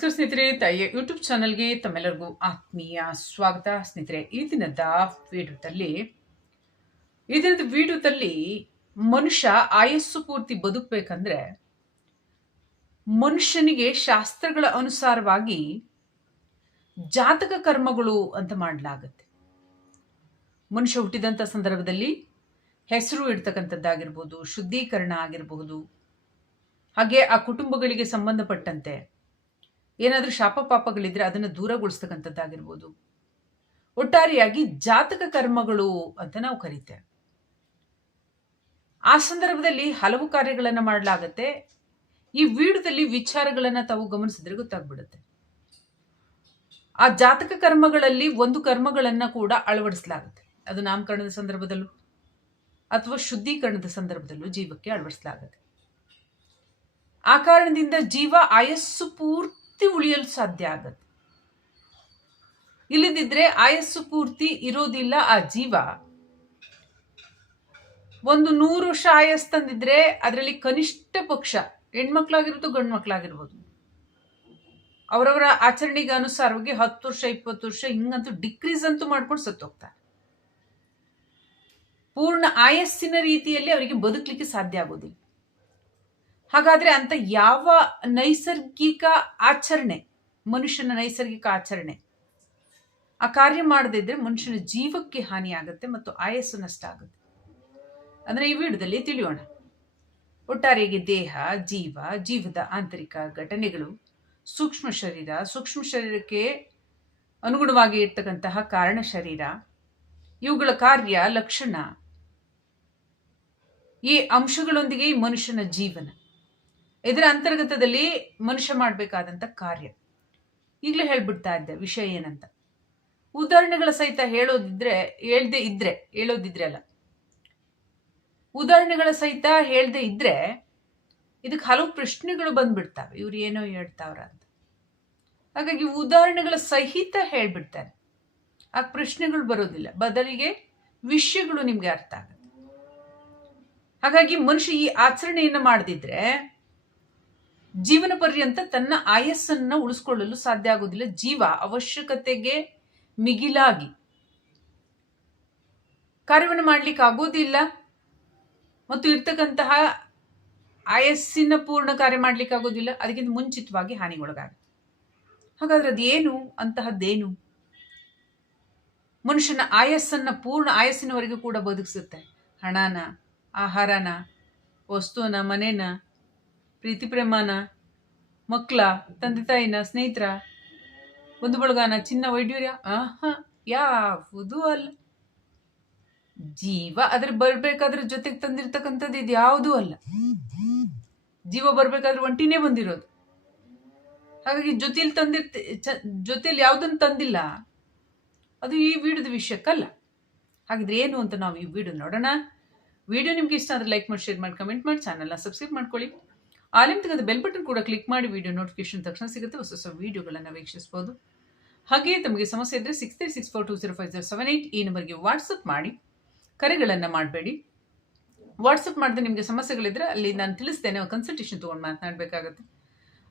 ನಮಸ್ಕಾರ ಸ್ನೇಹಿತರೆ, ತಾಯಿಯ ಯೂಟ್ಯೂಬ್ ಚಾನಲ್ಗೆ ತಮ್ಮೆಲ್ಲರಿಗೂ ಆತ್ಮೀಯ ಸ್ವಾಗತ. ಸ್ನೇಹಿತರೆ, ಈ ದಿನದ ವಿಡಿಯೋದಲ್ಲಿ, ಈ ದಿನದ ವಿಡಿಯೋದಲ್ಲಿ ಮನುಷ್ಯ ಆಯಸ್ಸು ಪೂರ್ತಿ ಬದುಕಬೇಕಂದ್ರೆ, ಮನುಷ್ಯನಿಗೆ ಶಾಸ್ತ್ರಗಳ ಅನುಸಾರವಾಗಿ ಜಾತಕ ಕರ್ಮಗಳು ಅಂತ ಮಾಡಲಾಗತ್ತೆ. ಮನುಷ್ಯ ಹುಟ್ಟಿದಂಥ ಸಂದರ್ಭದಲ್ಲಿ ಹೆಸರು ಇಡ್ತಕ್ಕಂಥದ್ದಾಗಿರ್ಬೋದು, ಶುದ್ಧೀಕರಣ ಆಗಿರಬಹುದು. ಹಾಗೆ ಆ ಕುಟುಂಬಗಳಿಗೆ ಸಂಬಂಧಪಟ್ಟಂತೆ ಏನಾದರೂ ಶಾಪ ಪಾಪಗಳಿದ್ರೆ ಅದನ್ನು ದೂರಗೊಳಿಸ್ತಕ್ಕಂಥದ್ದಾಗಿರ್ಬೋದು. ಒಟ್ಟಾರೆಯಾಗಿ ಜಾತಕ ಕರ್ಮಗಳು ಅಂತ ನಾವು ಕರಿತೇವೆ. ಆ ಸಂದರ್ಭದಲ್ಲಿ ಹಲವು ಕಾರ್ಯಗಳನ್ನು ಮಾಡಲಾಗತ್ತೆ. ಈ ವಿಡಿಯೋದಲ್ಲಿ ವಿಚಾರಗಳನ್ನು ತಾವು ಗಮನಿಸಿದ್ರೆ ಗೊತ್ತಾಗ್ಬಿಡುತ್ತೆ. ಆ ಜಾತಕ ಕರ್ಮಗಳಲ್ಲಿ ಒಂದು ಕರ್ಮಗಳನ್ನು ಕೂಡ ಅಳವಡಿಸಲಾಗುತ್ತೆ. ಅದು ನಾಮಕರಣದ ಸಂದರ್ಭದಲ್ಲೂ ಅಥವಾ ಶುದ್ಧೀಕರಣದ ಸಂದರ್ಭದಲ್ಲೂ ಜೀವಕ್ಕೆ ಅಳವಡಿಸಲಾಗುತ್ತೆ. ಆ ಕಾರಣದಿಂದ ಜೀವ ಆಯಸ್ಸು ಪೂರ್ತಿ ಉಳಿಯಲು ಸಾಧ್ಯ ಆಗತ್ತೆ. ಇಲ್ಲದಿದ್ರೆ ಆಯಸ್ಸು ಪೂರ್ತಿ ಇರೋದಿಲ್ಲ ಆ ಜೀವ. ಒಂದು ನೂರು ವರ್ಷ ಆಯಸ್ ತಂದಿದ್ರೆ ಅದರಲ್ಲಿ ಕನಿಷ್ಠ ಪಕ್ಷ ಹೆಣ್ಮಕ್ಳಾಗಿರೋದು ಗಂಡು ಮಕ್ಳಾಗಿರ್ಬೋದು ಅವರವರ ಆಚರಣೆಗೆ ಅನುಸಾರವಾಗಿ ಹತ್ತು ವರ್ಷ, ಇಪ್ಪತ್ತು ವರ್ಷ ಹಿಂಗಂತೂ ಡಿಕ್ರೀಸ್ ಅಂತೂ ಮಾಡ್ಕೊಂಡು ಸತ್ತೋಗ್ತಾರೆ ಪೂರ್ಣ ಆಯಸ್ಸಿನ ರೀತಿಯಲ್ಲಿ ಅವರಿಗೆ ಬದುಕಲಿಕ್ಕೆ ಸಾಧ್ಯ ಆಗೋದಿಲ್ಲ. ಹಾಗಾದ್ರೆ ಅಂತ ಯಾವ ನೈಸರ್ಗಿಕ ಆಚರಣೆ, ಮನುಷ್ಯನ ನೈಸರ್ಗಿಕ ಆಚರಣೆ? ಆ ಕಾರ್ಯ ಮಾಡದಿದ್ರೆ ಮನುಷ್ಯನ ಜೀವಕ್ಕೆ ಹಾನಿ ಆಗುತ್ತೆ ಮತ್ತು ಆಯಸ್ಸು ನಷ್ಟ ಆಗುತ್ತೆ. ಅಂದ್ರೆ ಈ ವಿಡಿಯೋದಲ್ಲಿ ತಿಳಿಯೋಣ. ಒಟ್ಟಾರೆಗೆ ದೇಹ, ಜೀವ, ಜೀವದ ಆಂತರಿಕ ಘಟನೆಗಳು, ಸೂಕ್ಷ್ಮ ಶರೀರ, ಸೂಕ್ಷ್ಮ ಶರೀರಕ್ಕೆ ಅನುಗುಣವಾಗಿ ಇರ್ತಕ್ಕಂತಹ ಕಾರಣ ಶರೀರ, ಇವುಗಳ ಕಾರ್ಯ ಲಕ್ಷಣ, ಈ ಅಂಶಗಳೊಂದಿಗೆ ಈ ಮನುಷ್ಯನ ಜೀವನ. ಇದರ ಅಂತರ್ಗತದಲ್ಲಿ ಮನುಷ್ಯ ಮಾಡಬೇಕಾದಂಥ ಕಾರ್ಯ. ಈಗಲೇ ಹೇಳ್ಬಿಡ್ತಾ ಇದ್ದೆ, ವಿಷಯ ಏನಂತ. ಉದಾಹರಣೆಗಳ ಸಹಿತ ಹೇಳೋದಿದ್ರೆ, ಹೇಳ್ದೆ ಇದ್ರೆ, ಹೇಳೋದಿದ್ರೆ ಅಲ್ಲ. ಉದಾಹರಣೆಗಳ ಸಹಿತ ಹೇಳ್ದೆ ಇದ್ರೆ, ಇದಕ್ಕೆ ಹಲವು ಪ್ರಶ್ನೆಗಳು ಬಂದ್ಬಿಡ್ತಾವೆ. ಇವ್ರು ಏನೋ ಹೇಳ್ತಾವ್ರ ಅಂತ. ಹಾಗಾಗಿ ಉದಾಹರಣೆಗಳ ಸಹಿತ ಹೇಳ್ಬಿಡ್ತಾರೆ ಆ ಪ್ರಶ್ನೆಗಳು ಬರೋದಿಲ್ಲ. ಬದಲಿಗೆ ವಿಷಯಗಳು ನಿಮ್ಗೆ ಅರ್ಥ ಆಗುತ್ತೆ. ಹಾಗಾಗಿ ಮನುಷ್ಯ ಈ ಆಚರಣೆಯನ್ನು ಮಾಡದಿದ್ರೆ ಜೀವನ ಪರ್ಯಂತ ತನ್ನ ಆಯಸ್ಸನ್ನು ಉಳಿಸ್ಕೊಳ್ಳಲು ಸಾಧ್ಯ ಆಗೋದಿಲ್ಲ ಜೀವ ಅವಶ್ಯಕತೆಗೆ ಮಿಗಿಲಾಗಿ ಕಾರ್ಯವನ್ನು ಮಾಡ್ಲಿಕ್ಕೆ ಆಗೋದಿಲ್ಲ ಮತ್ತು ಇರ್ತಕ್ಕಂತಹ ಆಯಸ್ಸಿನ ಪೂರ್ಣ ಕಾರ್ಯ ಮಾಡ್ಲಿಕ್ಕೆ ಆಗೋದಿಲ್ಲ ಅದಕ್ಕಿಂತ ಮುಂಚಿತವಾಗಿ ಹಾನಿಗೊಳಗಾಗುತ್ತೆ. ಹಾಗಾದ್ರೆ ಅದೇನು? ಅಂತಹದ್ದೇನು? ಮನುಷ್ಯನ ಆಯಸ್ಸನ್ನ ಪೂರ್ಣ ಆಯಸ್ಸಿನವರೆಗೂ ಕೂಡ ಬದುಕಿಸುತ್ತೆ. ಹಣನ, ಆಹಾರನ, ವಸ್ತುನ, ಮನೇನ ಪ್ರೀತಿ, ಪ್ರೇಮನ ಮಕ್ಕಳ ತಂದೆ, ತಾಯಿನ ಸ್ನೇಹಿತರ, ಒಂದು ಬಳಗಾನ ಚಿನ್ನ ವೈಡ್ಯೂರ್ಯ ಆಹಾ, ಯಾವುದು ಅಲ್ಲ. ಜೀವ ಅದ್ರ ಬರ್ಬೇಕಾದ್ರೆ ಜೊತೆಗೆ ತಂದಿರ್ತಕ್ಕಂಥದ್ದು ಇದು ಯಾವುದೂ ಅಲ್ಲ. ಜೀವ ಬರ್ಬೇಕಾದ್ರೆ ಒಂಟಿನೇ ಬಂದಿರೋದು. ಹಾಗಾಗಿ ಜೊತೆಲಿ ತಂದಿರ್ತ ಜೊತೆಲಿ ಯಾವುದನ್ನು ತಂದಿಲ್ಲ. ಅದು ಈ ವಿಡಿಯೋದ ವಿಷಯಕ್ಕಲ್ಲ. ಹಾಗಿದ್ರೆ ಏನು ಅಂತ ನಾವು ಈ ವಿಡಿಯೋ ನೋಡೋಣ. ವಿಡಿಯೋ ನಿಮ್ಗೆ ಇಷ್ಟ ಆದರೆ ಲೈಕ್ ಮಾಡಿ, ಶೇರ್ ಮಾಡಿ, ಕಮೆಂಟ್ ಮಾಡಿ, ಚಾನಲ್ನ ಸಬ್ಸ್ಕ್ರೈಬ್ ಮಾಡ್ಕೊಳ್ಳಿ. ಆಲಿಮ್ ತೆಗೆದ ಬೆಲ್ ಬಟನ್ ಕೂಡ ಕ್ಲಿಕ್ ಮಾಡಿ ವಿಡಿಯೋ ನೋಟಿಫಿಕೇಶನ್ ತಕ್ಷಣ ಸಿಗುತ್ತೆ. ಹೊಸ ಹೊಸ ವಿಡಿಯೋಗಳನ್ನು ವೀಕ್ಷಿಸಬಹುದು. ಹಾಗೆಯೇ ತಮಗೆ ಸಮಸ್ಯೆ ಇದ್ದರೆ six three six four two zero five zero seven eight ಈ ನಂಬರ್ಗೆ ವಾಟ್ಸಪ್ ಮಾಡಿ. ಕರೆಗಳನ್ನು ಮಾಡಬೇಡಿ. ವಾಟ್ಸಪ್ ಮಾಡಿದ್ರೆ ನಿಮಗೆ ಸಮಸ್ಯೆಗಳಿದ್ರೆ ಅಲ್ಲಿ ನಾನು ತಿಳಿಸ್ತೇನೆ ಕನ್ಸಲ್ಟೇಷನ್ ತೊಗೊಂಡು ಮಾತನಾಡಬೇಕಾಗುತ್ತೆ.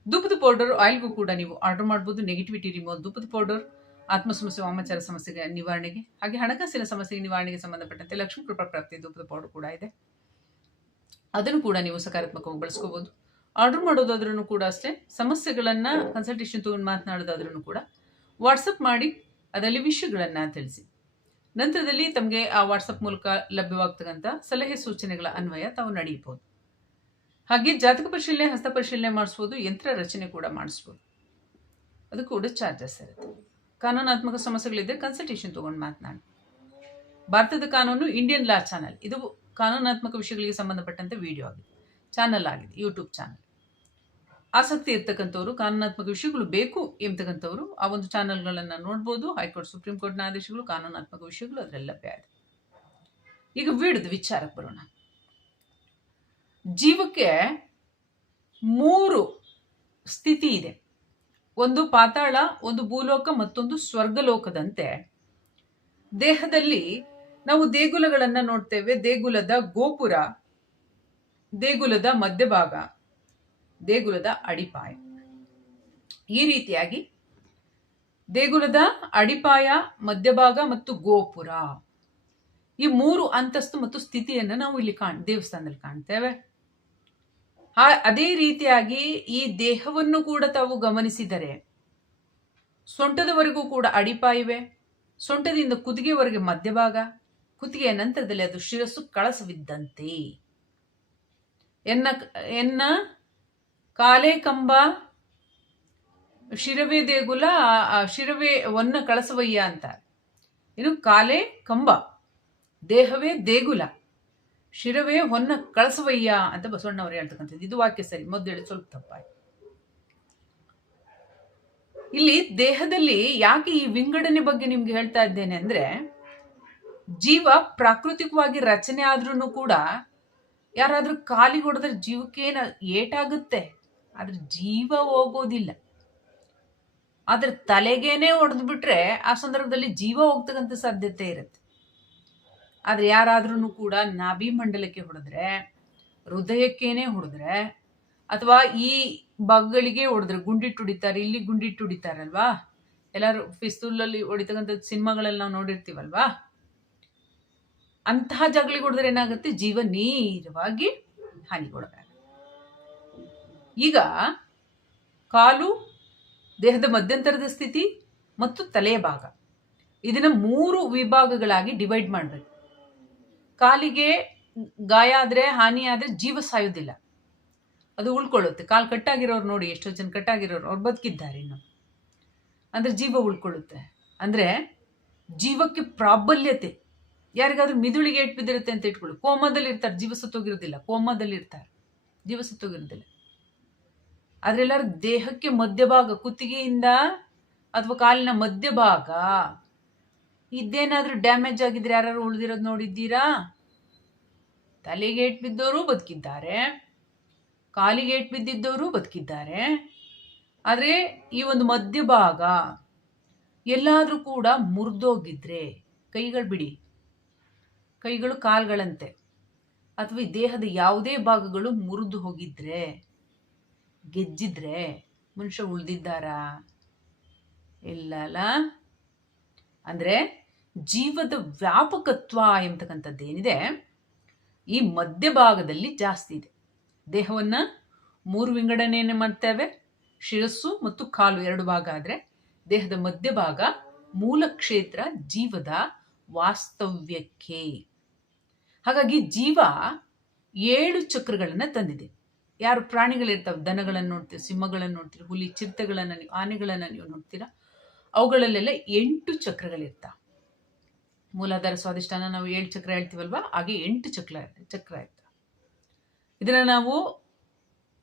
ಧೂಪದ ಪೌಡರ್ ಆಯಿಲ್ಗೂ ಕೂಡ ನೀವು ಆರ್ಡರ್ ಮಾಡ್ಬೋದು. ನೆಗೆಟಿವಿಟಿ ರಿಮೂವ್ ಧೂಪದ ಪೌಡರ್ ಆತ್ಮ ಸಮಸ್ಯೆ ವಾಮಾಚಾರ ಸಮಸ್ಯೆಗೆ ನಿವಾರಣೆಗೆ, ಹಾಗೆ ಹಣಕಾಸಿನ ಸಮಸ್ಯೆಗೆ ನಿವಾರಣೆಗೆ ಸಂಬಂಧಪಟ್ಟಂತೆ ಲಕ್ಷ್ಮೀ ಕೃಪಾ ಪ್ರಾಪ್ತಿ ಧೂಪದ ಪೌಡರ್ ಕೂಡ ಇದೆ. ಅದನ್ನು ಕೂಡ ನೀವು ಸಕಾರಾತ್ಮಕವಾಗಿ ಬಳಸ್ಕೋಬಹುದು ಆರ್ಡರ್ ಮಾಡೋದಾದ್ರೂ ಕೂಡ ಅಷ್ಟೇ. ಸಮಸ್ಯೆಗಳನ್ನು ಕನ್ಸಲ್ಟೇಷನ್ ತೊಗೊಂಡು ಮಾತನಾಡೋದಾದ್ರೂ ಕೂಡ. ವಾಟ್ಸಪ್ ಮಾಡಿ, ಅದರಲ್ಲಿ ವಿಷಯಗಳನ್ನು ತಿಳಿಸಿ. ನಂತರದಲ್ಲಿ ತಮಗೆ ಆ ವಾಟ್ಸಪ್ ಮೂಲಕ ಲಭ್ಯವಾಗ್ತಕ್ಕಂಥ ಸಲಹೆ ಸೂಚನೆಗಳ ಅನ್ವಯ ತಾವು ನಡೆಯಬಹುದು ಹಾಗೆ ಜಾತಕ ಪರಿಶೀಲನೆ, ಹಸ್ತ ಪರಿಶೀಲನೆ ಮಾಡಿಸ್ಬೋದು, ಯಂತ್ರ ರಚನೆ ಕೂಡ ಮಾಡಿಸ್ಬೋದು. ಅದು ಕೂಡ ಚಾರ್ಜಸ್ ಇರುತ್ತೆ. ಕಾನೂನಾತ್ಮಕ ಸಮಸ್ಯೆಗಳಿದ್ದರೆ ಕನ್ಸಲ್ಟೇಷನ್ ತೊಗೊಂಡು ಮಾತನಾಡಿ. ಭಾರತದ ಕಾನೂನು ಇಂಡಿಯನ್ ಲಾ ಚಾನಲ್ ಇದು ಕಾನೂನಾತ್ಮಕ ವಿಷಯಗಳಿಗೆ ಸಂಬಂಧಪಟ್ಟಂತೆ ವಿಡಿಯೋ ಆಗಿದೆ. ಚಾನಲ್ ಆಗಿದೆ ಯೂಟ್ಯೂಬ್ ಚಾನಲ್ ಆಸಕ್ತಿ ಇರ್ತಕ್ಕಂಥವ್ರು, ಕಾನೂನಾತ್ಮಕ ವಿಷಯಗಳು ಬೇಕು ಎಂಬತಕ್ಕಂಥವ್ರು, ಆ ಒಂದು ಚಾನಲ್ಗಳನ್ನು ನೋಡ್ಬೋದು. ಹೈಕೋರ್ಟ್ ಸುಪ್ರೀಂ ಕೋರ್ಟ್ನ ಆದೇಶಗಳು, ಕಾನೂನಾತ್ಮಕ ವಿಷಯಗಳು ಅದೆಲ್ಲ ಲಭ್ಯ ಇದೆ. ಈಗ ವಿಡಿದ ವಿಚಾರಕ್ಕೆ ಬರೋಣ. ಜೀವಕ್ಕೆ ಮೂರು ಸ್ಥಿತಿ ಇದೆ. ಒಂದು ಪಾತಾಳ, ಒಂದು ಭೂಲೋಕ, ಮತ್ತೊಂದು ಸ್ವರ್ಗಲೋಕದಂತೆ. ದೇಹದಲ್ಲಿ ನಾವು ದೇಗುಲಗಳನ್ನು ನೋಡ್ತೇವೆ. ದೇಗುಲದ ಗೋಪುರ, ದೇಗುಲದ ಮಧ್ಯಭಾಗ. ದೇಗುಲದ ಅಡಿಪಾಯ. ಈ ರೀತಿಯಾಗಿ ದೇಗುಲದ ಅಡಿಪಾಯ, ಮಧ್ಯಭಾಗ ಮತ್ತು ಗೋಪುರ. ಈ ಮೂರು ಅಂತಸ್ತು ಮತ್ತು ಸ್ಥಿತಿಯನ್ನು ನಾವು ಇಲ್ಲಿ ಕಾಣ್, ದೇವಸ್ಥಾನದಲ್ಲಿ ಕಾಣ್ತೇವೆ. ಅದೇ ರೀತಿಯಾಗಿ ಈ ದೇಹವನ್ನು ಕೂಡ ತಾವು ಗಮನಿಸಿದರೆ ಸೊಂಟದವರೆಗೂ ಕೂಡ ಅಡಿಪಾಯಿವೆ. ಸೊಂಟದಿಂದ ಕುದಿಗೆವರೆಗೆ ಮಧ್ಯಭಾಗ ಕುತ್ತಿಗೆಯ ನಂತರದಲ್ಲಿ ಅದು ಶಿರಸ್ಸು ಕಳಸವಿದ್ದಂತೆ. ಎನ್ನ ಎನ್ನ ಕಾಲೇ ಕಂಬ, ಶಿರವೇ ದೇಗುಲ ಶಿರವೇ ಒನ್ನ ಕಳಸವಯ್ಯ ಅಂತ. ಇನ್ನು ಕಾಲೇ ಕಂಬ, ದೇಹವೇ ದೇಗುಲ, ಶಿರವೇ ಹೊನ್ನ ಕಳಸವಯ್ಯ ಅಂತ ಬಸವಣ್ಣವರು ಹೇಳ್ತಕ್ಕಂಥದ್ದು. ಇದು ವಾಕ್ಯ ಸರಿ ಮೊದಲು ಸ್ವಲ್ಪ ತಪ್ಪಾಯ್ತು. ಇಲ್ಲಿ ದೇಹದಲ್ಲಿ ಯಾಕೆ ಈ ವಿಂಗಡಣೆ ಬಗ್ಗೆ ನಿಮ್ಗೆ ಹೇಳ್ತಾ ಇದ್ದೇನೆ ಅಂದ್ರೆ, ಜೀವ ಪ್ರಾಕೃತಿಕವಾಗಿ ರಚನೆ ಆದ್ರೂ ಕೂಡ ಯಾರಾದ್ರೂ ಕಾಲಿ ಹೊಡೆದ್ರೆ ಜೀವಕ್ಕೇನ ಏಟಾಗುತ್ತೆ? ಆದ್ರೆ ಜೀವ ಹೋಗೋದಿಲ್ಲ. ಅದ್ರ ತಲೆಗೇನೆ ಹೊಡೆದು ಬಿಟ್ರೆ ಆ ಸಂದರ್ಭದಲ್ಲಿ ಜೀವ ಹೋಗ್ತಕ್ಕಂಥ ಸಾಧ್ಯತೆ ಇರುತ್ತೆ. ಆದ್ರೆ ಯಾರಾದ್ರೂ ಕೂಡ ನಾಭಿ ಮಂಡಲಕ್ಕೆ ಹೊಡೆದ್ರೆ, ಹೃದಯಕ್ಕೇನೆ ಹೊಡೆದ್ರೆ, ಅಥವಾ ಈ ಬಗ್ಗಳಿಗೆ ಹೊಡೆದ್ರೆ ಗುಂಡಿಟ್ಟು ಹೊಡಿತಾರೆ ಇಲ್ಲಿ ಗುಂಡಿಟ್ಟು ಹೊಡಿತಾರಲ್ವಾ ಎಲ್ಲರೂ ಫಿಸ್ತೂಲಲ್ಲಿ ಹೊಡಿತಕ್ಕಂಥ ಸಿನಿಮಾಗಳಲ್ಲಿ ನಾವು ನೋಡಿರ್ತೀವಲ್ವಾ? ಅಂತಹ ಜಗಳಿಗೆ ಹೊಡೆದ್ರೆ ಏನಾಗುತ್ತೆ? ಜೀವ ನೇರವಾಗಿ ಹಾನಿಗೊಳಗಾಗುತ್ತೆ ಈಗ ಕಾಲು ದೇಹದ ಮಧ್ಯಂತರದ ಸ್ಥಿತಿ ಮತ್ತು ತಲೆಯ ಭಾಗ. ಇದನ್ನ ಮೂರು ವಿಭಾಗಗಳಾಗಿ ಡಿವೈಡ್ ಮಾಡಬೇಕು. ಕಾಲಿಗೆ ಗಾಯ ಆದರೆ, ಹಾನಿ ಆದರೆ ಜೀವ ಸಾಯೋದಿಲ್ಲ ಅದು ಉಳ್ಕೊಳ್ಳುತ್ತೆ. ಕಾಲು ಕಟ್ಟಾಗಿರೋರು ನೋಡಿ, ಎಷ್ಟೋ ಜನ ಕಟ್ಟಾಗಿರೋರು, ಅವ್ರು ಬದುಕಿದ್ದಾರೆ ಇನ್ನು. ಅಂದರೆ ಜೀವ ಉಳ್ಕೊಳ್ಳುತ್ತೆ. ಅಂದರೆ ಜೀವಕ್ಕೆ ಪ್ರಾಬಲ್ಯತೆ. ಯಾರಿಗಾದ್ರೂ ಮಿದುಳಿಗೆ ಏಟ್ ಬಿದ್ದಿರುತ್ತೆ ಅಂತ ಇಟ್ಕೊಳ್ಳಿ. ಕೋಮದಲ್ಲಿ ಇರ್ತಾರೆ. ಜೀವ ಸತ್ತೋಗಿರೋದಿಲ್ಲ. ಕೋಮದಲ್ಲಿ ಇರ್ತಾರೆ. ಜೀವ ಸತ್ತೋಗಿರೋದಿಲ್ಲ. ಆದ್ರೆ ಎಲ್ಲರೂ ದೇಹಕ್ಕೆ ಮಧ್ಯಭಾಗ, ಕುತ್ತಿಗೆಯಿಂದ ಅಥವಾ ಕಾಲಿನ ಮಧ್ಯಭಾಗ. ಇದೇನಾದ್ರೂ ಡ್ಯಾಮೇಜ್ ಆಗಿದ್ರೆ ಯಾರು ಉಳಿದಿರೋದು ನೋಡಿದ್ದೀರಾ? ತಲೆಗೆ ಏಟ್ ಬಿದ್ದವರು ಬದುಕಿದ್ದಾರೆ. ಕಾಲಿಗೆ ಏಟ್ ಬಿದ್ದಿದ್ದವರು ಬದುಕಿದ್ದಾರೆ. ಆದರೆ ಈ ಒಂದು ಮಧ್ಯಭಾಗ ಎಲ್ಲಾದರೂ ಕೂಡ ಮುರಿದೋಗಿದ್ರೆ, ಕೈಗಳು ಬಿಡಿ. ಕೈಗಳು ಕಾಲ್ಗಳಂತೆ. ಅಥವಾ ದೇಹದ ಯಾವುದೇ ಭಾಗಗಳು ಮುರಿದು ಹೋಗಿದ್ರೆ ಗೆಜ್ಜಿದ್ರೆ ಮನುಷ್ಯ ಉಳಿದಿದ್ದಾರಾ? ಇಲ್ಲಲ್ಲ ಅಂದರೆ ಜೀವದ ವ್ಯಾಪಕತ್ವ ಎಂಬತಕ್ಕಂಥದ್ದೇನಿದೆ, ಈ ಮಧ್ಯಭಾಗದಲ್ಲಿ ಜಾಸ್ತಿ ಇದೆ. ದೇಹವನ್ನು ಮೂರು ವಿಂಗಡಣೆಯನ್ನು ಮಾಡ್ತೇವೆ, ಶಿರಸ್ಸು ಮತ್ತು ಕಾಲು ಎರಡು ಭಾಗ ಆದರೆ ದೇಹದ ಮಧ್ಯಭಾಗ ಮೂಲ ಕ್ಷೇತ್ರ ಜೀವದ ವಾಸ್ತವ್ಯಕ್ಕೆ. ಹಾಗಾಗಿ ಜೀವ ಏಳು ಚಕ್ರಗಳನ್ನು ತಂದಿದೆ. ಯಾರು ಪ್ರಾಣಿಗಳಿರ್ತಾವೆ? ದನಗಳನ್ನು ನೋಡ್ತೀರಿ ಸಿಂಹಗಳನ್ನು ನೋಡ್ತೀರಿ ಹುಲಿ, ಚಿರತೆಗಳನ್ನು ನೀವು, ಆನೆಗಳನ್ನು ನೀವು ನೋಡ್ತೀರಾ? ಅವುಗಳಲ್ಲೆಲ್ಲ ಎಂಟು ಚಕ್ರಗಳಿರ್ತಾವೆ. ಮೂಲಾಧಾರ ಸ್ವಾದಿಷ್ಟಾನ ನಾವು ಏಳು ಚಕ್ರ ಹೇಳ್ತೀವಲ್ವ? ಹಾಗೆ ಎಂಟು ಚಕ್ರ ಚಕ್ರ ಇರ್ತಾವೆ. ಇದನ್ನ ನಾವು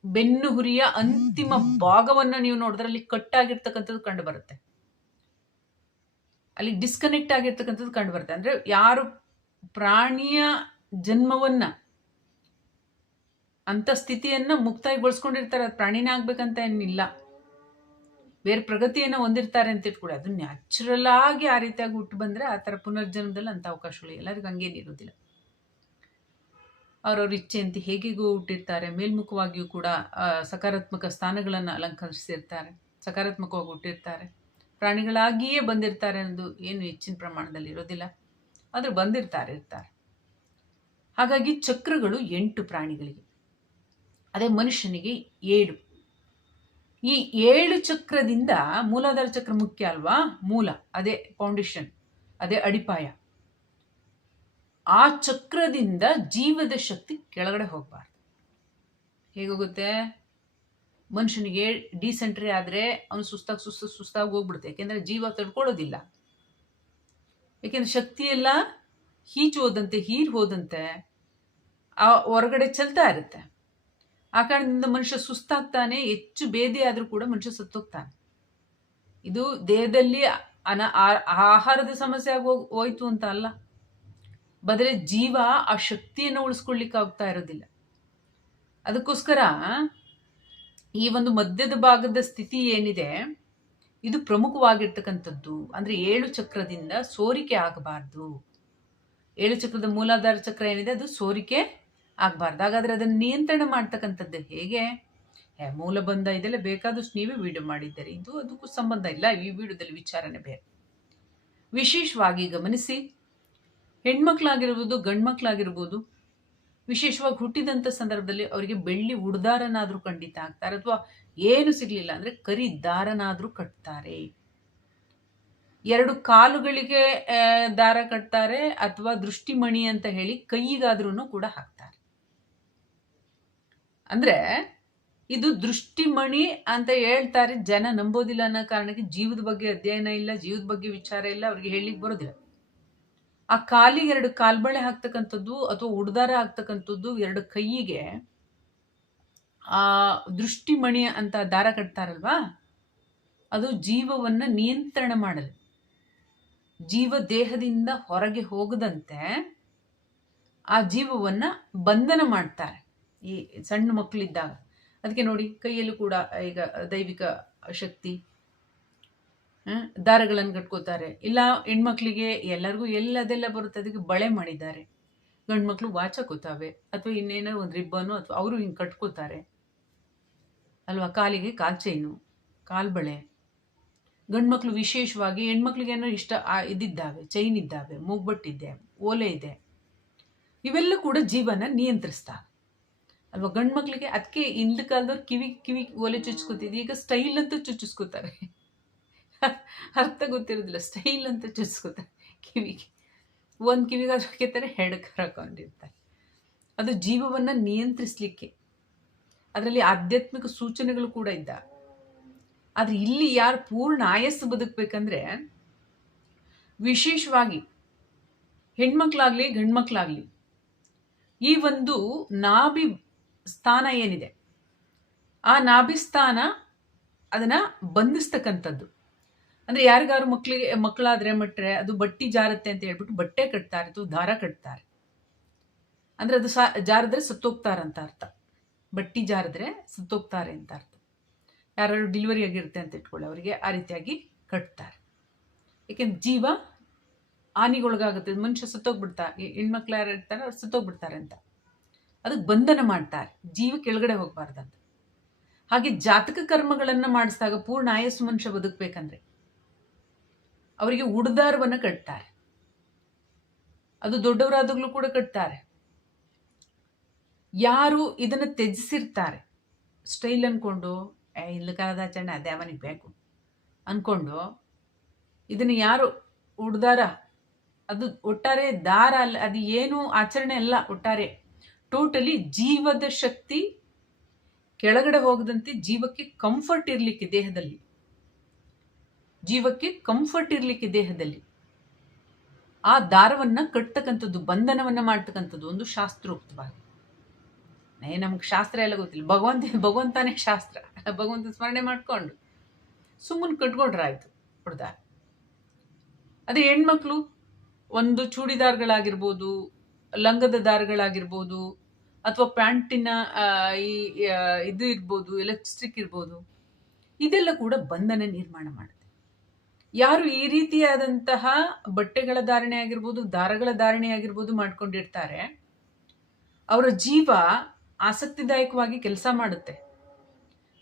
ಬೆನ್ನು ಹುರಿಯ ಅಂತಿಮ ಭಾಗವನ್ನು ನೀವು ನೋಡಿದ್ರೆ ಅಲ್ಲಿ ಕಟ್ಟಾಗಿರ್ತಕ್ಕಂಥದ್ದು ಕಂಡು ಬರುತ್ತೆ ಅಲ್ಲಿ ಡಿಸ್ಕನೆಕ್ಟ್ ಆಗಿರ್ತಕ್ಕಂಥದ್ದು ಕಂಡು ಬರುತ್ತೆ ಅಂದ್ರೆ ಯಾರು ಪ್ರಾಣಿಯ ಜನ್ಮವನ್ನ ಅಂತ ಸ್ಥಿತಿಯನ್ನ ಮುಕ್ತಾಯಗೊಳಿಸ್ಕೊಂಡಿರ್ತಾರೆ. ಅದು ಪ್ರಾಣಿನೇ ಆಗ್ಬೇಕಂತ ಏನಿಲ್ಲ. ಬೇರೆ ಪ್ರಗತಿಯನ್ನು ಹೊಂದಿರ್ತಾರೆ ಅಂತ ಇಟ್ಕೊಳ್ಳಿ ಅದು ನ್ಯಾಚುರಲ್ ಆಗಿ ಆ ರೀತಿಯಾಗಿ ಹುಟ್ಟು ಬಂದರೆ ಆ ಥರ ಪುನರ್ಜನ್ಮದಲ್ಲಿ ಅಂತ ಅವಕಾಶಗಳು ಎಲ್ಲರಿಗೂ ಹಂಗೇನಿರೋದಿಲ್ಲ ಅವರವ್ರ ಇಚ್ಛೆ ಅಂತ ಹೇಗೆಗೂ ಹುಟ್ಟಿರ್ತಾರೆ. ಮೇಲ್ಮುಖವಾಗಿಯೂ ಕೂಡ ಸಕಾರಾತ್ಮಕ ಸ್ಥಾನಗಳನ್ನು ಅಲಂಕರಿಸಿರ್ತಾರೆ. ಸಕಾರಾತ್ಮಕವಾಗಿ ಹುಟ್ಟಿರ್ತಾರೆ. ಪ್ರಾಣಿಗಳಾಗಿಯೇ ಬಂದಿರ್ತಾರೆ ಅನ್ನೋದು ಏನು ಹೆಚ್ಚಿನ ಪ್ರಮಾಣದಲ್ಲಿ ಇರೋದಿಲ್ಲ ಆದರೂ ಬಂದಿರ್ತಾರೆ, ಇರ್ತಾರೆ. ಹಾಗಾಗಿ ಚಕ್ರಗಳು ಎಂಟು ಪ್ರಾಣಿಗಳಿಗೆ. ಅದೇ ಮನುಷ್ಯನಿಗೆ ಏಳು. ಈ ಏಳು ಚಕ್ರದಿಂದ ಮೂಲಾಧಾರ ಚಕ್ರ ಮುಖ್ಯ ಅಲ್ವಾ? ಮೂಲ, ಅದೇ ಫೌಂಡೇಶನ್ ಅದೇ ಅಡಿಪಾಯ. ಆ ಚಕ್ರದಿಂದ ಜೀವದ ಶಕ್ತಿ ಕೆಳಗಡೆ ಹೋಗಬಾರ್ದು. ಹೇಗೋಗುತ್ತೆ ಮನುಷ್ಯನಿಗೆ ಡಿಸೆಂಟ್ರಿ ಆದರೆ ಅವನು ಸುಸ್ತಾಗಿ ಸುಸ್ತು ಸುಸ್ತಾಗಿ ಹೋಗ್ಬಿಡುತ್ತೆ. ಯಾಕೆಂದರೆ ಜೀವ ತಡ್ಕೊಳ್ಳೋದಿಲ್ಲ ಯಾಕೆಂದರೆ ಶಕ್ತಿ ಎಲ್ಲ ಹೀಚು ಹೋದಂತೆ, ಹೀರ್ ಹೋದಂತೆ, ಆ ಹೊರಗಡೆ ಚೆಲ್ತಾ ಇರುತ್ತೆ. ಆ ಕಾರಣದಿಂದ ಮನುಷ್ಯ ಸುಸ್ತಾಗ್ತಾನೆ, ಹೆಚ್ಚು ಬೇದಿ ಆದರೂ ಕೂಡ ಮನುಷ್ಯ ಸತ್ತೋಗ್ತಾನೆ. ಇದು ದೇಹದಲ್ಲಿ ಅನ ಆಹಾರದ ಸಮಸ್ಯೆ ಆಗಿ ಹೋಯ್ತು ಅಂತ ಅಲ್ಲ. ಬದಲೇ ಜೀವ ಆ ಶಕ್ತಿಯನ್ನು ಉಳಿಸ್ಕೊಳ್ಳಿಕ್ಕೆ ಆಗ್ತಾ ಇರೋದಿಲ್ಲ. ಅದಕ್ಕೋಸ್ಕರ ಈ ಒಂದು ಮಧ್ಯದ ಭಾಗದ ಸ್ಥಿತಿ ಏನಿದೆ, ಇದು ಪ್ರಮುಖವಾಗಿರ್ತಕ್ಕಂಥದ್ದು. ಅಂದ್ರೆ ಏಳು ಚಕ್ರದಿಂದ ಸೋರಿಕೆ ಆಗಬಾರ್ದು. ಏಳು ಚಕ್ರದ ಮೂಲಾಧಾರ ಚಕ್ರ ಏನಿದೆ, ಅದು ಸೋರಿಕೆ ಆಗಬಾರ್ದು ಹಾಗಾದ್ರೆ ಅದನ್ನು ನಿಯಂತ್ರಣ ಮಾಡ್ತಕ್ಕಂಥದ್ದು ಹೇಗೆ? ಹೇ, ಮೂಲ ಬಂಧ ಇದೆಲ್ಲ ಬೇಕಾದಷ್ಟು ನೀವೇ ವಿಡಿಯೋ ಮಾಡಿದ್ದೀರಿ. ಇದು ಅದಕ್ಕೂ ಸಂಬಂಧ ಇಲ್ಲ. ಈ ವಿಡಿಯೋದಲ್ಲಿ ವಿಚಾರನೆ ಬೇರೆ. ವಿಶೇಷವಾಗಿ ಗಮನಿಸಿ, ಹೆಣ್ಮಕ್ಳಾಗಿರ್ಬೋದು, ಗಂಡ್ಮಕ್ಳಾಗಿರ್ಬೋದು, ವಿಶೇಷವಾಗಿ ಹುಟ್ಟಿದಂಥ ಸಂದರ್ಭದಲ್ಲಿ ಅವರಿಗೆ ಬೆಳ್ಳಿ ಉಡ್ದಾರನಾದರೂ ಖಂಡಿತ ಆಗ್ತಾರೆ. ಅಥವಾ ಏನು ಸಿಗಲಿಲ್ಲ ಅಂದರೆ ಕರಿ ದಾರನಾದರೂ ಕಟ್ತಾರೆ. ಎರಡು ಕಾಲುಗಳಿಗೆ ದಾರ ಕಟ್ತಾರೆ ಅಥವಾ ದೃಷ್ಟಿಮಣಿ ಅಂತ ಹೇಳಿ ಕೈಗಾದ್ರೂ ಕೂಡ ಹಾಕ್ತಾರೆ. ಅಂದ್ರೆ ಇದು ದೃಷ್ಟಿಮಣಿ ಅಂತ ಹೇಳ್ತಾರೆ ಜನ ನಂಬೋದಿಲ್ಲ ಅನ್ನೋ ಕಾರಣಕ್ಕೆ ಜೀವದ ಬಗ್ಗೆ ಅಧ್ಯಯನ ಇಲ್ಲ, ಜೀವದ ಬಗ್ಗೆ ವಿಚಾರ ಇಲ್ಲ, ಅವ್ರಿಗೆ ಹೇಳಿಕ್ ಬರೋದಿಲ್ಲ. ಆ ಕಾಲಿಗೆ ಎರಡು ಕಾಲ್ಬಳೆ ಹಾಕ್ತಕ್ಕಂಥದ್ದು ಅಥವಾ ಉಡ್ದಾರ ಹಾಕ್ತಕ್ಕಂಥದ್ದು ಎರಡು ಕೈಯಿಗೆ ಆ ದೃಷ್ಟಿಮಣಿ ಅಂತ ದಾರ ಕಟ್ತಾರಲ್ವಾ? ಅದು ಜೀವವನ್ನ ನಿಯಂತ್ರಣ ಮಾಡಲು ಜೀವ ದೇಹದಿಂದ ಹೊರಗೆ ಹೋಗದಂತೆ ಆ ಜೀವವನ್ನ ಬಂಧನ ಮಾಡ್ತಾರೆ. ಈ ಸಣ್ಣ ಮಕ್ಕಳಿದ್ದಾಗ ಅದಕ್ಕೆ ನೋಡಿ, ಕೈಯಲ್ಲೂ ಕೂಡ ಈಗ ದೈವಿಕ ಶಕ್ತಿ ದಾರಗಳನ್ನು ಕಟ್ಕೋತಾರೆ. ಇಲ್ಲ, ಹೆಣ್ಮಕ್ಳಿಗೆ ಎಲ್ಲರಿಗೂ ಎಲ್ಲದೆಲ್ಲ ಬರುತ್ತೆ, ಅದಕ್ಕೆ ಬಳೆ ಮಾಡಿದ್ದಾರೆ. ಗಂಡು ಮಕ್ಕಳು ವಾಚ್ ಹಾಕೋತಾವೆ, ಅಥವಾ ಇನ್ನೇನೋ ಒಂದು ರಿಬ್ಬನು ಅಥವಾ ಅವರು ಹಿಂಗೆ ಕಟ್ಕೋತಾರೆ. ಅಲ್ವಾ, ಕಾಲಿಗೆ ಕಾಲ್ ಚೈನು, ಕಾಲ್ ಬಳೆ. ಗಂಡು ಮಕ್ಕಳು ವಿಶೇಷವಾಗಿ, ಹೆಣ್ಮಕ್ಳಿಗೆ ಏನೋ ಇಷ್ಟ ಇದ್ದಿದ್ದಾವೆ, ಚೈನ್ ಇದ್ದಾವೆ, ಮೂಗ್ಬಟ್ಟಿದೆ, ಓಲೆ ಇದೆ. ಇವೆಲ್ಲ ಕೂಡ ಜೀವನ ನಿಯಂತ್ರಿಸ್ತಾವೆ ಅಲ್ವಾ? ಗಂಡು ಮಕ್ಕಳಿಗೆ ಅದಕ್ಕೆ ಹಿಂದ ಕಾಲದವ್ರು ಕಿವಿ ಕಿವಿ ಒಲೆ ಚುಚ್ಕೋತಿದ್ವಿ. ಈಗ ಸ್ಟೈಲ್ ಅಂತ ಚುಚ್ಚಿಸ್ಕೋತಾರೆ ಅರ್ಥ ಗೊತ್ತಿರೋದಿಲ್ಲ. ಸ್ಟೈಲ್ ಅಂತ ಚುಚ್ಕೋತಾರೆ ಕಿವಿಗೆ. ಒಂದು ಕಿವಿಗೆ ಹಾಕಿರ್ತಾರೆ ಹೆಡ್ ಹಾಕೊಂಡಿರ್ತಾರೆ ಅದು ಜೀವವನ್ನು ನಿಯಂತ್ರಿಸಲಿಕ್ಕೆ. ಅದರಲ್ಲಿ ಆಧ್ಯಾತ್ಮಿಕ ಸೂಚನೆಗಳು ಕೂಡ ಇದ್ದ. ಆದರೆ ಇಲ್ಲಿ ಯಾರು ಪೂರ್ಣ ಆಯಸ್ಸು ಬದುಕಬೇಕಂದ್ರೆ ವಿಶೇಷವಾಗಿ ಹೆಣ್ಮಕ್ಳಾಗಲಿ ಗಂಡ್ಮಕ್ಳಾಗಲಿ ಈ ಒಂದು ನಾಭಿ ಸ್ಥಾನ ಏನಿದೆ? ಆ ನಾಭಿ ಸ್ಥಾನ ಅದನ್ನ ಬಂಧಿಸ್ತಕ್ಕಂಥದ್ದು. ಅಂದ್ರೆ ಯಾರಿಗಾರು ಮಕ್ಕಳಿಗೆ ಮಕ್ಕಳಾದ್ರೆ ಮಟ್ರೆ ಅದು ಬಟ್ಟಿ ಜಾರತ್ತೆ ಅಂತ ಹೇಳ್ಬಿಟ್ಟು ಬಟ್ಟೆ ಕಟ್ತಾರೆ, ಅಥವಾ ದಾರ ಕಟ್ತಾರೆ. ಅಂದ್ರೆ ಅದು ಸಾ, ಜಾರಿದ್ರೆ ಸತ್ತೋಗ್ತಾರಂತ ಅರ್ಥ. ಬಟ್ಟಿ ಜಾರಿದ್ರೆ ಸತ್ತೋಗ್ತಾರೆ ಅಂತ ಅರ್ಥ. ಯಾರು ಡಿಲಿವರಿ ಆಗಿರುತ್ತೆ ಅಂತ ಇಟ್ಕೊಳ್ಳಿ, ಅವರಿಗೆ ಆ ರೀತಿಯಾಗಿ ಕಟ್ತಾರೆ. ಏಕೆಂದ್ರೆ ಜೀವ ಹಾನಿಗೊಳಗಾಗುತ್ತೆ. ಮನುಷ್ಯ ಸತ್ತೋಗ್ಬಿಡ್ತಾ, ಹೆಣ್ಮಕ್ಳು ಯಾರು ಇರ್ತಾರೆ, ಅವ್ರು ಸತ್ತೋಗ್ಬಿಡ್ತಾರೆ ಅಂತ. ಅದಕ್ಕೆ ಬಂಧನ ಮಾಡ್ತಾರೆ. ಜೀವ ಕೆಳಗಡೆ ಹೋಗಬಾರ್ದಂತ. ಹಾಗೆ ಜಾತಕ ಕರ್ಮಗಳನ್ನು ಮಾಡಿಸಿದಾಗ ಪೂರ್ಣ ಆಯಸ್ಸು ಮನುಷ್ಯ ಬದುಕಬೇಕಂದ್ರೆ ಅವರಿಗೆ ಉಡ್ದಾರವನ್ನು ಕಟ್ತಾರೆ. ಅದು ದೊಡ್ಡವರಾದಾಗಲೂ ಕೂಡ ಕಟ್ತಾರೆ. ಯಾರು ಇದನ್ನು ತ್ಯಜಿಸಿರ್ತಾರೆ? ಸ್ಟೈಲ್ ಅನ್ಕೊಂಡು, ಏ ಇಲ್ಲ ಕಾಲದಾಚರಣೆ ಅದೇ ಅವನಿಗೆ ಬೇಕು. ಅನ್ಕೊಂಡು ಇದನ್ನು ಯಾರು ಉಡ್ದಾರ? ಅದು ಒಟ್ಟಾರೆ ದಾರ ಅಲ್ಲ, ಅದು ಏನು ಆಚರಣೆ ಅಲ್ಲ, ಒಟ್ಟಾರೆ ಟೋಟಲಿ ಜೀವದ ಶಕ್ತಿ ಕೆಳಗಡೆ ಹೋಗದಂತೆ ಜೀವಕ್ಕೆ ಕಂಫರ್ಟ್ ಇರಲಿಕ್ಕೆ ದೇಹದಲ್ಲಿ. ಜೀವಕ್ಕೆ ಕಂಫರ್ಟ್ ಇರಲಿಕ್ಕೆ ದೇಹದಲ್ಲಿ. ಆ ದಾರವನ್ನು ಕಟ್ತಕ್ಕಂಥದ್ದು, ಬಂಧನವನ್ನ ಮಾಡ್ತಕ್ಕಂಥದ್ದು ಒಂದು ಶಾಸ್ತ್ರೋಕ್ತವಾಗಿ. ಏ, ನಮ್ಗೆ ಶಾಸ್ತ್ರ ಎಲ್ಲ ಗೊತ್ತಿಲ್ಲ. ಭಗವಂತ, ಭಗವಂತನೇ ಶಾಸ್ತ್ರ. ಭಗವಂತ ಸ್ಮರಣೆ ಮಾಡಿಕೊಂಡು ಸುಮ್ಮನೆ ಕಟ್ಕೊಂಡ್ರಾಯ್ತು ಹುಡ್ದ ಅದೇ ಹೆಣ್ಮಕ್ಳು ಒಂದು ಚೂಡಿದಾರ್ಗಳಾಗಿರ್ಬೋದು ಲಂಗದ ದಾರಗಳಾಗಿರ್ಬೋದು ಅಥವಾ ಪ್ಯಾಂಟಿನ ಈ ಇದು ಇರ್ಬೋದು, ಎಲೆಕ್ಟ್ರಿಕ್ ಇರ್ಬೋದು, ಇದೆಲ್ಲ ಕೂಡ ಬಂಧನ ನಿರ್ಮಾಣ ಮಾಡುತ್ತೆ. ಯಾರು ಈ ರೀತಿಯಾದಂತಹ ಬಟ್ಟೆಗಳ ಧಾರಣೆ ಆಗಿರ್ಬೋದು, ದಾರಗಳ ಧಾರಣೆ ಆಗಿರ್ಬೋದು ಮಾಡ್ಕೊಂಡಿರ್ತಾರೆ, ಅವರ ಜೀವ ಆಸಕ್ತಿದಾಯಕವಾಗಿ ಕೆಲಸ ಮಾಡುತ್ತೆ.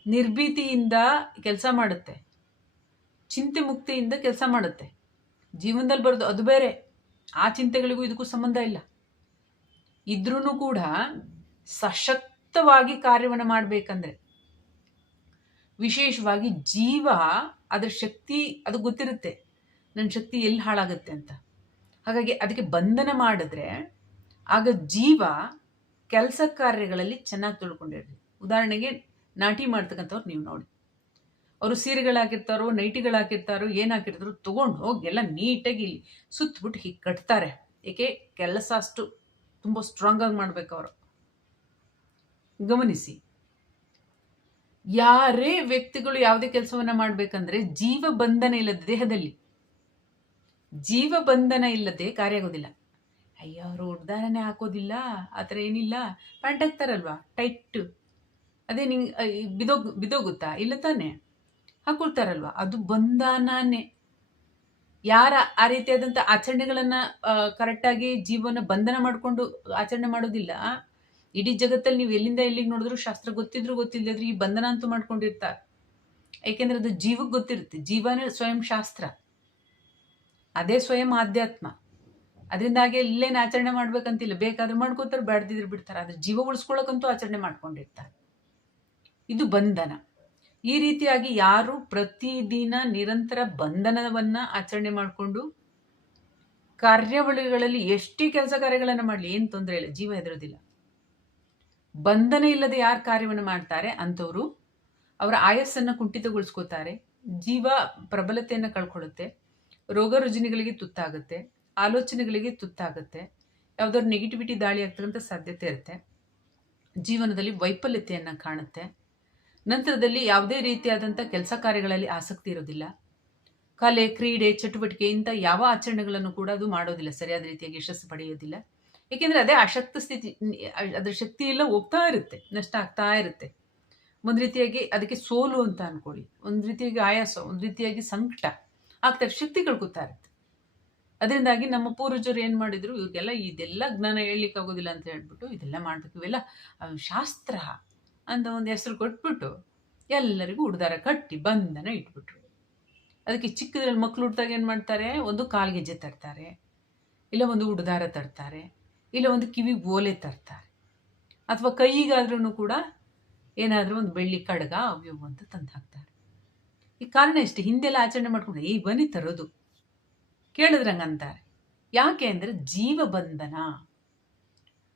ನಿರ್ಭೀತಿಯಿಂದ ಕೆಲಸ ಮಾಡುತ್ತೆ. ಚಿಂತೆ ಮುಕ್ತಿಯಿಂದ ಕೆಲಸ ಮಾಡುತ್ತೆ. ಜೀವನದಲ್ಲಿ ಬರೋದು ಅದು ಬೇರೆ. ಆ ಚಿಂತೆಗಳಿಗೂ ಇದಕ್ಕೂ ಸಂಬಂಧ ಇಲ್ಲ. ಇದ್ರೂ ಕೂಡ ಸಶಕ್ತವಾಗಿ ಕಾರ್ಯವನ್ನು ಮಾಡಬೇಕಂದ್ರೆ, ವಿಶೇಷವಾಗಿ ಜೀವ ಅದರ ಶಕ್ತಿ ಅದು ಗೊತ್ತಿರುತ್ತೆ ನನ್ನ ಶಕ್ತಿ ಎಲ್ಲಿ ಹಾಳಾಗುತ್ತೆ ಅಂತ. ಹಾಗಾಗಿ ಅದಕ್ಕೆ ಬಂಧನ ಮಾಡಿದ್ರೆ ಆಗ ಜೀವ ಕೆಲಸ ಕಾರ್ಯಗಳಲ್ಲಿ ಚೆನ್ನಾಗಿ ತಿಳ್ಕೊಂಡಿರ್ಲಿ. ಉದಾಹರಣೆಗೆ ನಾಟಿ ಮಾಡ್ತಕ್ಕಂಥವ್ರು ನೀವು ನೋಡಿ. ಅವರು ಸೀರೆಗಳಾಕಿರ್ತಾರೋ, ನೈಟಿಗಳಾಕಿರ್ತಾರೋ, ಏನಾಕಿರ್ತಾರೋ ತೊಗೊಂಡು ಹೋಗಿ ಎಲ್ಲ ನೀಟಾಗಿ ಇಲ್ಲಿ ಸುತ್ತಬಿಟ್ಟು ಹೀಗೆ ಕಟ್ತಾರೆ. ಏಕೆ? ಕೆಲಸ ಅಷ್ಟು ತುಂಬ ಸ್ಟ್ರಾಂಗ್ ಆಗಿ ಮಾಡ್ಬೇಕು ಅವರು. ಗಮನಿಸಿ. ಯಾರೇ ವ್ಯಕ್ತಿಗಳು ಯಾವುದೇ ಕೆಲಸವನ್ನ ಮಾಡ್ಬೇಕಂದ್ರೆ ಜೀವ ಬಂಧನ ಇಲ್ಲದೆ ದೇಹದಲ್ಲಿ. ಜೀವ ಬಂಧನ ಇಲ್ಲದೆ ಕಾರ್ಯ ಆಗೋದಿಲ್ಲ. ಅಯ್ಯೋ, ಅವರು ಉಡ್ದಾರನೇ ಹಾಕೋದಿಲ್ಲ, ಆ ಥರ ಏನಿಲ್ಲ. ಪ್ಯಾಂಟ್ ಹಾಕ್ತಾರಲ್ವಾ ಟೈಟ್. ಅದೇ ನಿಂಗೆ ಬಿದೋಗ್, ಬಿದೋಗುತ್ತಾ? ಇಲ್ಲ ತಾನೆ? ಹಾಕೊಳ್ತಾರಲ್ವಾ? ಅದು ಬಂಧನನೇ. ಯಾರ ಆ ರೀತಿಯಾದಂಥ ಆಚರಣೆಗಳನ್ನು ಕರೆಕ್ಟಾಗಿ ಜೀವನ ಬಂಧನ ಮಾಡಿಕೊಂಡು ಆಚರಣೆ ಮಾಡೋದಿಲ್ಲ. ಇಡೀ ಜಗತ್ತಲ್ಲಿ ನೀವು ಎಲ್ಲಿಂದ ಎಲ್ಲಿಗೆ ನೋಡಿದ್ರು ಶಾಸ್ತ್ರ ಗೊತ್ತಿದ್ರು ಗೊತ್ತಿಲ್ಲದ್ರೆ ಈ ಬಂಧನ ಅಂತೂ ಮಾಡ್ಕೊಂಡಿರ್ತಾರೆ. ಏಕೆಂದ್ರೆ ಅದು ಜೀವಕ್ಕೆ ಗೊತ್ತಿರುತ್ತೆ. ಜೀವನೇ ಸ್ವಯಂ ಶಾಸ್ತ್ರ. ಅದೇ ಸ್ವಯಂ ಆಧ್ಯಾತ್ಮ. ಅದರಿಂದಾಗಿ ಇಲ್ಲೇನು ಆಚರಣೆ ಮಾಡ್ಬೇಕಂತಿಲ್ಲ. ಬೇಕಾದ್ರೆ ಮಾಡ್ಕೋತಾರೆ ಬೇಡದಿದ್ರೆ ಬಿಡ್ತಾರೆ. ಆದ್ರೆ ಜೀವ ಉಳಿಸ್ಕೊಳ್ಳೋಕಂತೂ ಆಚರಣೆ ಮಾಡ್ಕೊಂಡಿರ್ತಾರೆ. ಇದು ಬಂಧನ. ಈ ರೀತಿಯಾಗಿ ಯಾರು ಪ್ರತಿದಿನ ನಿರಂತರ ಬಂಧನವನ್ನು ಆಚರಣೆ ಮಾಡಿಕೊಂಡು ಕಾರ್ಯಾವಳಿಗಳಲ್ಲಿ ಎಷ್ಟೇ ಕೆಲಸ ಕಾರ್ಯಗಳನ್ನು ಮಾಡಲಿ, ಏನು ತೊಂದರೆ ಇಲ್ಲ, ಜೀವ ಹೆದರೋದಿಲ್ಲ. ಬಂಧನ ಇಲ್ಲದೆ ಯಾರು ಕಾರ್ಯವನ್ನು ಮಾಡ್ತಾರೆ ಅಂಥವರು ಅವರ ಆಯಸ್ಸನ್ನು ಕುಂಠಿತಗೊಳಿಸ್ಕೋತಾರೆ, ಜೀವ ಪ್ರಬಲತೆಯನ್ನು ಕಳ್ಕೊಳ್ಳುತ್ತೆ, ರೋಗ ರುಜಿನಗಳಿಗೆ ತುತ್ತಾಗುತ್ತೆ, ಆಲೋಚನೆಗಳಿಗೆ ತುತ್ತಾಗುತ್ತೆ, ಯಾವುದಾದ್ರು ನೆಗೆಟಿವಿಟಿ ದಾಳಿ ಆಗ್ತಕ್ಕಂಥ ಸಾಧ್ಯತೆ ಇರುತ್ತೆ, ಜೀವನದಲ್ಲಿ ವೈಫಲ್ಯತೆಯನ್ನು ಕಾಣುತ್ತೆ. ನಂತರದಲ್ಲಿ ಯಾವುದೇ ರೀತಿಯಾದಂಥ ಕೆಲಸ ಕಾರ್ಯಗಳಲ್ಲಿ ಆಸಕ್ತಿ ಇರೋದಿಲ್ಲ. ಕಲೆ, ಕ್ರೀಡೆ, ಚಟುವಟಿಕೆ ಇಂಥ ಯಾವ ಆಚರಣೆಗಳನ್ನು ಕೂಡ ಅದು ಮಾಡೋದಿಲ್ಲ, ಸರಿಯಾದ ರೀತಿಯಾಗಿ ಯಶಸ್ಸು ಪಡೆಯೋದಿಲ್ಲ. ಏಕೆಂದರೆ ಅದೇ ಅಶಕ್ತ ಸ್ಥಿತಿ, ಅದರ ಶಕ್ತಿ ಎಲ್ಲ ಹೋಗ್ತಾ ಇರುತ್ತೆ, ನಷ್ಟ ಆಗ್ತಾ ಇರುತ್ತೆ. ಒಂದು ರೀತಿಯಾಗಿ ಅದಕ್ಕೆ ಸೋಲು ಅಂತ ಅನ್ಕೊಳ್ಳಿ, ಒಂದು ರೀತಿಯಾಗಿ ಆಯಾಸ, ಒಂದು ರೀತಿಯಾಗಿ ಸಂಕಟ ಆಗ್ತಾ ಶಕ್ತಿ ಕಳ್ಕೊತಾ ಇರುತ್ತೆ. ಅದರಿಂದಾಗಿ ನಮ್ಮ ಪೂರ್ವಜರು ಏನು ಮಾಡಿದರು, ಇವ್ರಿಗೆಲ್ಲ ಇದೆಲ್ಲ ಜ್ಞಾನ ಹೇಳಲಿಕ್ಕೆ ಆಗೋದಿಲ್ಲ ಅಂತ ಹೇಳ್ಬಿಟ್ಟು ಇದೆಲ್ಲ ಮಾಡಬೇಕು, ಇವೆಲ್ಲ ಶಾಸ್ತ್ರ. ಅಂತ ಒಂದು ಹೆಸರು ಕೊಟ್ಬಿಟ್ಟು ಎಲ್ಲರಿಗೂ ಉಡ್ದಾರ ಕಟ್ಟಿ ಬಂಧನ ಇಟ್ಬಿಟ್ರು. ಅದಕ್ಕೆ ಚಿಕ್ಕದ್ರಲ್ಲಿ ಮಕ್ಕಳು ಹುಟ್ಟಿದಾಗ ಏನು ಮಾಡ್ತಾರೆ? ಒಂದು ಕಾಲ್ಗೆಜ್ಜೆ ತರ್ತಾರೆ, ಇಲ್ಲ ಒಂದು ಉಡ್ದಾರ ತರ್ತಾರೆ, ಇಲ್ಲ ಒಂದು ಕಿವಿಗೆ ಓಲೆ ತರ್ತಾರೆ. ಅಥವಾ ಕೈಗಾದ್ರೂ ಕೂಡ ಏನಾದರೂ ಒಂದು ಬೆಳ್ಳಿ ಕಡಗ ಅವು ಇವು ಅಂತ ತಂದು ಹಾಕ್ತಾರೆ. ಈ ಕಾರಣ ಇಷ್ಟೇ, ಹಿಂದೆಲ್ಲ ಆಚರಣೆ ಮಾಡ್ಕೊಂಡು, ಏಯ್ ಬನ್ನಿ ತರೋದು. ಕೇಳಿದ್ರಂಗೆ ಅಂತಾರೆ ಯಾಕೆ ಅಂದರೆ ಜೀವ ಬಂಧನ.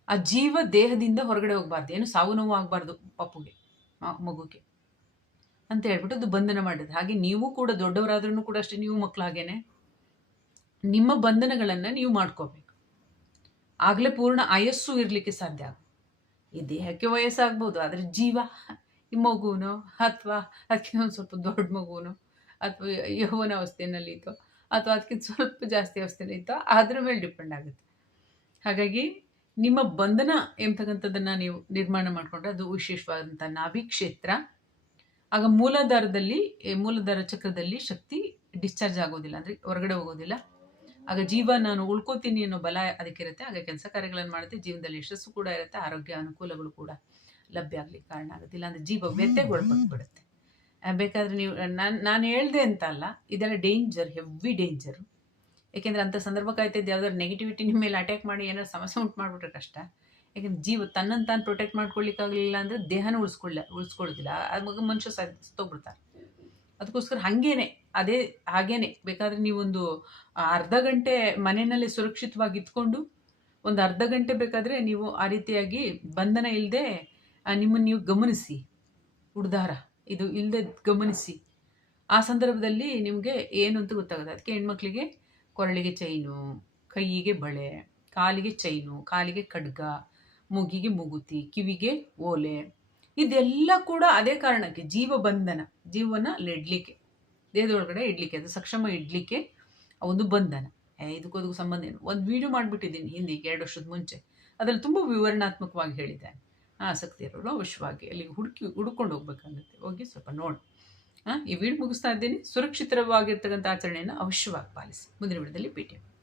ಆ ಜೀವ ದೇಹದಿಂದ ಹೊರಗಡೆ ಹೋಗ್ಬಾರ್ದು. ಏನು ಸಾವು ನೋವು ಆಗಬಾರ್ದು ಪಪ್ಪುಗೆ ಮಗುಗೆ ಅಂತ ಹೇಳ್ಬಿಟ್ಟು ಅದು ಬಂಧನ ಮಾಡಿದ್ರು ಹಾಗೆ ನೀವು ಕೂಡ ದೊಡ್ಡವರಾದ್ರೂ ಕೂಡ ಅಷ್ಟೇ, ನೀವು ಮಕ್ಕಳಾಗೇನೆ ನಿಮ್ಮ ಬಂಧನಗಳನ್ನು ನೀವು ಮಾಡ್ಕೋಬೇಕು. ಆಗಲೇ ಪೂರ್ಣ ಆಯಸ್ಸು ಇರಲಿಕ್ಕೆ ಸಾಧ್ಯ ಈ ದೇಹಕ್ಕೆ ವಯಸ್ಸಾಗ್ಬೋದು, ಆದರೆ ಜೀವ, ಈ ಮಗುನೋ ಅಥವಾ ಅದಕ್ಕೆ ಒಂದು ಸ್ವಲ್ಪ ದೊಡ್ಡ ಮಗುನೋ ಅಥವಾ ಯೌವನ ಅವಸ್ಥೆಯಲ್ಲಿ ಇತ್ತೋ ಅಥವಾ ಅದಕ್ಕಿಂತ ಸ್ವಲ್ಪ ಜಾಸ್ತಿ ಅವಸ್ಥೆಯಲ್ಲಿ ಇತ್ತೋ ಅದ್ರ ಮೇಲೆ ಡಿಪೆಂಡ್ ಆಗುತ್ತೆ. ಹಾಗಾಗಿ ನಿಮ್ಮ ಬಂಧನ ಎಂಬತಕ್ಕಂಥದ್ದನ್ನು ನೀವು ನಿರ್ಮಾಣ ಮಾಡಿಕೊಂಡ್ರೆ ಅದು ವಿಶೇಷವಾದಂಥ ನಾಭಿ ಕ್ಷೇತ್ರ. ಆಗ ಮೂಲಾಧಾರದಲ್ಲಿ ಮೂಲಧಾರ ಚಕ್ರದಲ್ಲಿ ಶಕ್ತಿ ಡಿಸ್ಚಾರ್ಜ್ ಆಗೋದಿಲ್ಲ, ಅಂದರೆ ಹೊರಗಡೆ ಹೋಗೋದಿಲ್ಲ. ಆಗ ಜೀವ ನಾನು ಉಳ್ಕೋತೀನಿ ಅನ್ನೋ ಬಲ ಅದಕ್ಕಿರುತ್ತೆ ಆಗ ಕೆಲಸ ಕಾರ್ಯಗಳನ್ನು ಮಾಡುತ್ತೆ, ಜೀವನದಲ್ಲಿ ಯಶಸ್ಸು ಕೂಡ ಇರುತ್ತೆ, ಆರೋಗ್ಯ ಅನುಕೂಲಗಳು ಕೂಡ ಲಭ್ಯ ಆಗಲಿಕ್ಕೆ ಕಾರಣ ಆಗುತ್ತೆ. ಅಂದರೆ ಜೀವ ವ್ಯತ್ಯೆಗೊಳಪಟ್ಬಿಡುತ್ತೆ ಬೇಕಾದರೆ ಬೇಕಾದ್ರೆ ನೀವು, ನಾನು ನಾನು ಹೇಳ್ದೆ ಅಂತ ಅಲ್ಲ, ಇದೆಲ್ಲ ಡೇಂಜರ್ ಹೆವಿ ಡೇಂಜರು ಏಕೆಂದರೆ ಅಂಥ ಸಂದರ್ಭ ಕಾಯ್ತಿದ್ದು ಯಾವ್ದಾದ್ರು ನೆಗೆಟಿವಿಟಿ ನಿಮ್ಮ ಮೇಲೆ ಅಟ್ಯಾಕ್ ಮಾಡಿ, ಏನಾದ್ರು ಸಮಸ್ಯೆ ಉಂಟು ಮಾಡಿಬಿಟ್ರೆ ಕಷ್ಟ. ಯಾಕೆಂದ್ರೆ ಜೀವ ತನ್ನನ್ನು ತಾನು ಪ್ರೊಟೆಕ್ಟ್ ಮಾಡ್ಕೊಳ್ಳಿಕ್ಕಾಗಲಿಲ್ಲ ಅಂದರೆ ದೇಹನ ಉಳಿಸ್ಕೊಳ್ಳ, ಉಳಿಸ್ಕೊಳ್ಳೋದಿಲ್ಲ. ಆಗ ಮನುಷ್ಯ ಸತ್ತೋಗ್ಬಿಡ್ತಾರೆ ಅದಕ್ಕೋಸ್ಕರ ಹಾಗೇನೆ, ಅದೇ ಹಾಗೇನೆ. ಬೇಕಾದರೆ ನೀವೊಂದು ಅರ್ಧ ಗಂಟೆ ಮನೆಯಲ್ಲಿ ಸುರಕ್ಷಿತವಾಗಿ ಇದ್ಕೊಂಡು, ಒಂದು ಅರ್ಧ ಗಂಟೆ ಬೇಕಾದರೆ ನೀವು ಆ ರೀತಿಯಾಗಿ ಬಂಧನ ಇಲ್ಲದೆ ನಿಮ್ಮನ್ನು ನೀವು ಗಮನಿಸಿ. ಉಡ್ದಾರ. ಇದು ಇಲ್ಲದೆ ಗಮನಿಸಿ. ಆ ಸಂದರ್ಭದಲ್ಲಿ ನಿಮಗೆ ಏನು ಅಂತ ಗೊತ್ತಾಗುತ್ತೆ ಅದಕ್ಕೆ ಹೆಣ್ಮಕ್ಳಿಗೆ ಕೊರಳಿಗೆ ಚೈನು ಕೈಯಿಗೆ ಬಳೆ, ಕಾಲಿಗೆ ಚೈನು, ಕಾಲಿಗೆ ಖಡ್ಗ, ಮುಗಿಗೆ ಮುಗುತಿ, ಕಿವಿಗೆ ಓಲೆ. ಇದೆಲ್ಲ ಕೂಡ ಅದೇ ಕಾರಣಕ್ಕೆ ಜೀವ ಬಂಧನ, ಜೀವನ ಅಲ್ಲಿಡ್ಲಿಕ್ಕೆ ದೇಹದೊಳಗಡೆ ಇಡ್ಲಿಕ್ಕೆ, ಅದು ಸಕ್ಷಮ ಇಡ್ಲಿಕ್ಕೆ ಒಂದು ಬಂಧನ. ಇದಕ್ಕೋದಕ್ಕೂ ಸಂಬಂಧ ಏನು? ಒಂದು ವಿಡಿಯೋ ಮಾಡಿಬಿಟ್ಟಿದ್ದೀನಿ ಹಿಂದಿಗೆ ಎರಡು ವರ್ಷದ ಮುಂಚೆ. ಅದರಲ್ಲಿ ತುಂಬ ವಿವರಣಾತ್ಮಕವಾಗಿ ಹೇಳಿದ್ದಾನೆ ಆಸಕ್ತಿ ಇರೋರು ಅವಶ್ಯವಾಗಿ ಅಲ್ಲಿಗೆ ಹುಡುಕಿ, ಹುಡ್ಕೊಂಡು ಹೋಗ್ಬೇಕಾಗುತ್ತೆ. ಹೋಗಿ ಸ್ವಲ್ಪ ನೋಡಿ. ಈ ವೀಡಿಯೋ ಮುಗಿಸ್ತಾ ಇದ್ದೇನೆ. ಸುರಕ್ಷಿತವಾಗಿರ್ತಕ್ಕಂಥ ಆಚರಣೆಯನ್ನು ಅವಶ್ಯವಾಗಿ ಪಾಲಿಸಿ. ಮುಂದಿನ ವಿಡಿಯೋದಲ್ಲಿ ಭೇಟಿ